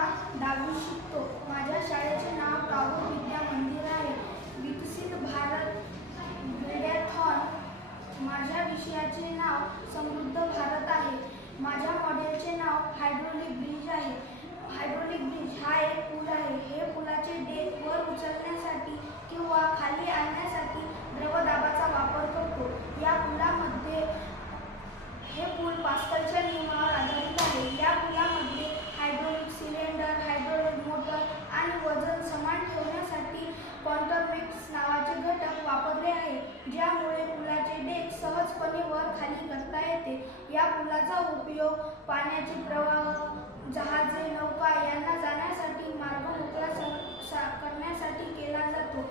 इयत्ता 10वी शिकतो. माझ्या शाळेचे नाव टागोर विद्या मंदिर आहे. विकसित भारत बिल्डॅथॉन. माझ्या विषयाचे नाव समृद्ध भारत आहे. माझ्या मॉडेलचे नाव हायड्रोलिक ब्रिज आहे. हायड्रोलिक ब्रिज हा एक पूल आहे. हे पुलाचे डेक वर उचलण्यासाठी किंवा खाली आणण्यासाठी द्रवदाबाचा वापर करतो. या पुलामध्ये हे पूल पास्कलच्या नियमावर आधारित आहे. या पुलामध्ये हायड्रोलिक सिलेंडर, हायड्रोलिक मोटर आणि वजन समान ठेवण्यासाठी कॉन्टरमेट्स नावाचे घटक वापरले आहे, ज्यामुळे पुलाचे डेक सहजपणे वर खाली करता येते. या पुलाचा उपयोग पाण्याचे प्रवाह, जहाजे, नौका यांना जाण्यासाठी मार्ग मोकळा करण्यासाठी केला जातो.